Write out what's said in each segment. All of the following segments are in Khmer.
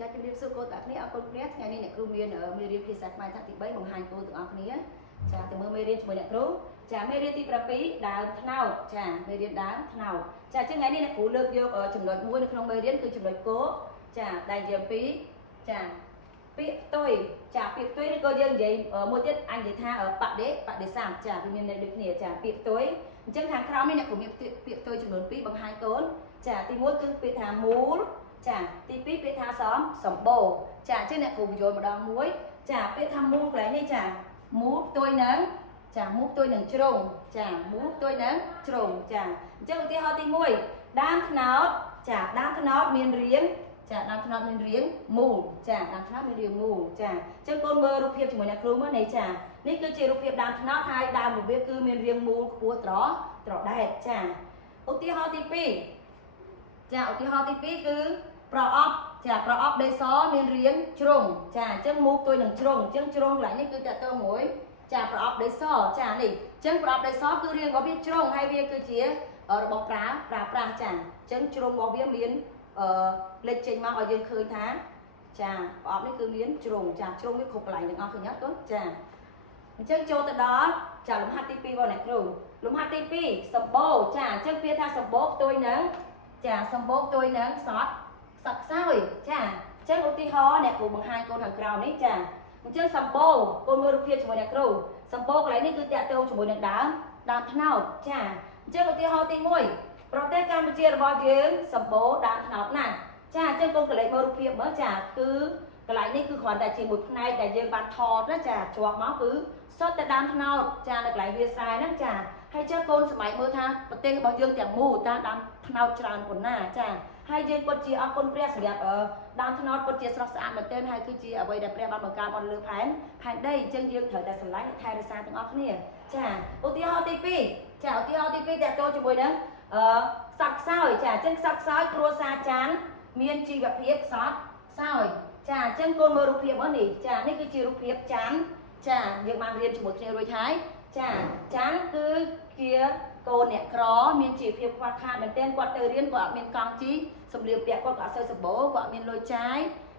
ចាជំរាបសួរកូនទាំងអស់គ្នាអរគុណព្រះថ្ងៃនេះអ្នកគ្រូមានមេរៀនភាសាខ្មែរថ្នាក់ទី3បង្ហាញកូនទាំងអស់គ្នាចាទៅមើលមេរៀនជាមួយអ្នកគ្រូចាមេរៀនទី7ដើមថ្នោតចាមេរៀនដើមថ្នោតចាថ្ងៃនេះអ្នកគ្រូលើកយកចំណុចមួយនៅក្នុងមេរៀនគឺចំណុចគោចាដែលនិយាយពីចាពាក្យផ្ទុយចាពាក្យផ្ទុយឬក៏យើងនិយាយមួយទៀតអញនិយាយថាបដិសាមចាវាមានន័យដូចគ្នាចាពាក្យផ្ទុយអញ្ចឹងខាងក្រោមនេះអ្នកគ្រូមានពាក្យផ្ទុយចំនួន2បង្ហាញកូនចាទី1គឺពាក្យថាមូលចាទី2ពាក្យថាសម្បូរចាអញ្ចឹងអ្នកគ្រូបញ្យល់ម្ដងមួយចាពាក្យថាមូលកន្លែងនេះចាមូលផ្ទុយនឹងចាមូលផ្ទុយនឹងជ្រុងចាមូលផ្ទុយនឹងជ្រុងចាអញ្ចឹងឧទាហរណ៍ទី1ដើមត្នោតចាដើមត្នោតមានរាងចាដើមត្នោតមានរាងមូលចាដើមត្នោតមានរាងមូលចាអញ្ចឹងកូនមើលរូបភាពជាមួយអ្នកគ្រូមើលនេះចានេះគឺជារូបភាពដើមត្នោតហើយដើមរបៀបគឺមានរាងមូលខ្ពស់ត្រដែតចាឧទាហរណ៍ទី2ចាឧទាហរណ៍ទី2គឺប្រអប់ចាប្រអប់ដីសមានរាងជ្រុងចាអញ្ចឹងមូលផ្ទុយនឹងជ្រុងអញ្ចឹងជ្រុងកន្លែងនេះគឺតើតើមួយចាប្រអប់ដីសចានេះអញ្ចឹងប្រអប់ដីសគឺរាងរបស់វាជ្រុងហើយវាគឺជារបស់ប្រើប្រាស់ចាអញ្ចឹងជ្រុងរបស់វាមានលេចចេញមកឲ្យយើងឃើញថាចាប្រអប់នេះគឺមានជ្រុងចាជ្រុងវាគ្រប់កន្លែងទាំងអស់ឃើញអត់កូនចាអញ្ចឹងចូលទៅដល់ចាលំហាត់ទី2បងអ្នកគ្រូលំហាត់ទី2សម្បូរចាអញ្ចឹងវាថាសម្បូរផ្ទុយនឹងចាសម្បូរផ្ទុយនឹងសតខ្សោយចាអញ្ចឹងឧទាហរណ៍អ្នកគ្រូបង្ហាញកូនខាងក្រោមនេះចាអញ្ចឹងសម្បូរកូនមើលរូបភាពជាមួយអ្នកគ្រូសម្បូរកន្លែងនេះគឺតាក់ទងជាមួយនឹងដើមត្នោតចាអញ្ចឹងឧទាហរណ៍ទី1ប្រទេសកម្ពុជារបស់យើងសម្បូរដើមត្នោតណាស់ចាអញ្ចឹងកូនកន្លែងមើលរូបភាពមើលចាគឺកន្លែងនេះគឺគ្រាន់តែជាមួយផ្នែកដែលយើងបានថតណាចាជាប់មកគឺសុទ្ធតែដើមត្នោតចានៅកន្លែងវាស្រែហ្នឹងចាហើយចាកូនសម័យមើលថាប្រទេសរបស់យើងទាំងមូលតាដើមត្នោតច្រើនប៉ុណ្ណាចាហើយយើងពិតជាអរគុណព្រះសម្រាប់ដើមត្នោតពិតជាស្រស់ស្អាតមែនទែនហើយគឺជាអ្វីដែលព្រះបានបង្កើតមកលើផែនដីអញ្ចឹងយើងត្រូវតែស្រឡាញ់ថែរក្សាទាំងអស់គ្នាចាឧទាហរណ៍ទី2ចាឧទាហរណ៍ទី2តើតើជាមួយនឹងសត្វខ្សោយចាអញ្ចឹងសត្វខ្សោយគ្រួសារចាន់មានជីវភាពសត្វខ្សោយចាអញ្ចឹងកូនមើលរូបភាពមើលនេះចានេះគឺជារូបភាពចាន់ចាយើងបានរៀនជាមួយគ្នារួចហើយចាចាន់គឺជាកូនអ្នកក្រមានជីវភាពខ្វះខាតមែនទែនគាត់ទៅរៀនគាត់អត់មានកង់ជីសម្លៀកពាក់គាត់ក៏អត់សូវសម្បូរគាត់អត់មានលុយចាយ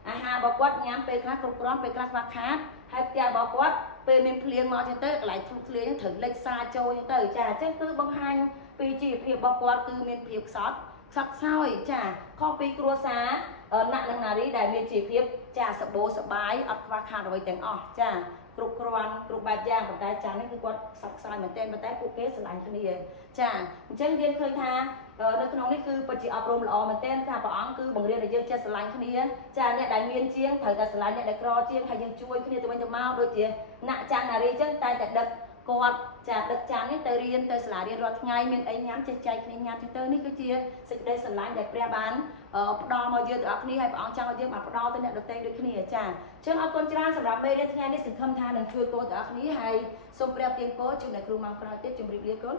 អាហាររបស់គាត់ញ៉ាំពេលខ្លះគ្រប់គ្រាន់ពេលខ្លះខ្វះខាតហើយផ្ទះរបស់គាត់ពេលមានភ្លៀងមកចឹងទៅកន្លែងធ្លៀងហ្នឹងត្រូវលិចសាចូលចឹងទៅចាអញ្ចឹងគឺបង្ហាញពីជីវភាពរបស់គាត់គឺមានភាពខ្សត់ខ្សោយចាខុសពីគ្រួសារណាក់និងនារីដែលមានជីវភាពចាសបោសបាយអត់ខ្វះខាតអ្វីទាំងអស់ចាគ្រប់គ្រាន់គ្រប់បែបយ៉ាងប៉ុន្តែចានេះគឺគាត់ខ្សត់ខ្សោយមែនទែនប៉ុន្តែពួកគេស្រឡាញ់គ្នាចាអញ្ចឹងយើងឃើញថានៅក្នុងនេះគឺពិតជាអប់រំល្អមែនទែនថាព្រះអង្គគឺបង្រៀនឲ្យយើងចេះស្រឡាញ់គ្នាចាអ្នកដែលមានជាងត្រូវតែស្រឡាញ់អ្នកដែលក្រជាងហើយយើងជួយគ្នាទៅវិញទៅមកដូចជាណាក់ចាស់នារីអញ្ចឹងតែដឹកគាត់ចាដឹកចាននេះទៅរៀនទៅសាលារៀនរាល់ថ្ងៃមានអីញ៉ាំចេះចែកគ្នាញ៉ាំទៅនេះគឺជាសេចក្តីស្រឡាញ់ដែលព្រះបានផ្ដល់មកយើងទាំងអស់គ្នាហើយព្រះអង្គចង់ឲ្យយើងបានផ្ដល់ទៅអ្នកដទៃដូចគ្នាចាអញ្ចឹងអរគុណច្រើនសម្រាប់មេរៀនថ្ងៃនេះសង្ឃឹមថានឹងជួយកូនទាំងអស់គ្នាហើយសូមព្រះទានពរជូនអ្នកគ្រូមកក្រោយទៀតជម្រាបលាកូន